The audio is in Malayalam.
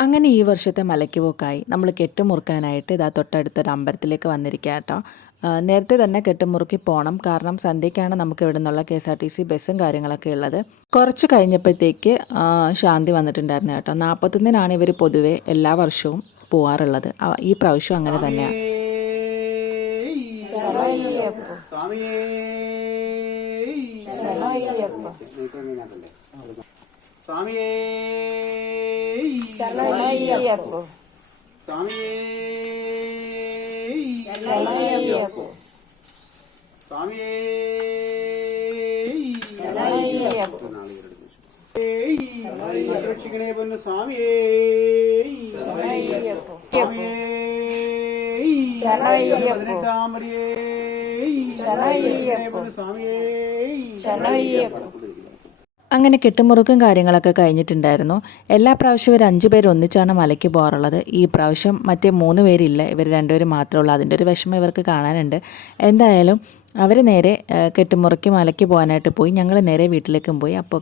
അങ്ങനെ ഈ വർഷത്തെ മലയ്ക്ക് പോക്കായി നമ്മൾ കെട്ടുമുറുക്കാനായിട്ട് ഇതാ തൊട്ടടുത്തൊരു അമ്പലത്തിലേക്ക് വന്നിരിക്കുക കേട്ടോ. നേരത്തെ തന്നെ കെട്ടുമുറുക്കി പോകണം, കാരണം സന്ധ്യയ്ക്കാണ് നമുക്ക് ഇവിടെ നിന്നുള്ള KSRTC ബസ്സും കാര്യങ്ങളൊക്കെ ഉള്ളത്. കുറച്ച് കഴിഞ്ഞപ്പോഴത്തേക്ക് ശാന്തി വന്നിട്ടുണ്ടായിരുന്നു കേട്ടോ. 41-നാണ് ഇവർ പൊതുവെ എല്ലാ വർഷവും പോവാറുള്ളത്. ഈ പ്രാവശ്യം അങ്ങനെ തന്നെയാണ്. സ്വാമിയേ ശരണയ്യപ്പോ സ്വാമിയേ ശരണയ്യപ്പോ സ്വാമിയേ ശരണയ്യപ്പോ രക്ഷിക്കണേ പൊന്നു സ്വാമിയേ ശരണയ്യപ്പോ സ്വാമിയേ ശരണയ്യപ്പോ 18-ാം പടിയേ ശരണയ്യപ്പോ സ്വാമിയേ ശരണയ്യപ്പോ. അങ്ങനെ കെട്ടുമുറുക്കും കാര്യങ്ങളൊക്കെ കഴിഞ്ഞിട്ടുണ്ടായിരുന്നു. എല്ലാ പ്രാവശ്യവും ഇവർ 5 പേര് ഒന്നിച്ചാണ് മലയ്ക്ക് പോകാറുള്ളത്. ഈ പ്രാവശ്യം മറ്റേ 3 പേരില്ല, ഇവർ 2 പേര് മാത്രമേ ഉള്ളൂ. അതിൻ്റെ ഒരു വിഷമം ഇവർക്ക് കാണാനുണ്ട്. എന്തായാലും അവർ നേരെ കെട്ടുമുറുക്കി മലയ്ക്ക് പോകാനായിട്ട് പോയി. ഞങ്ങൾ നേരെ വീട്ടിലേക്കും പോയി. അപ്പോൾ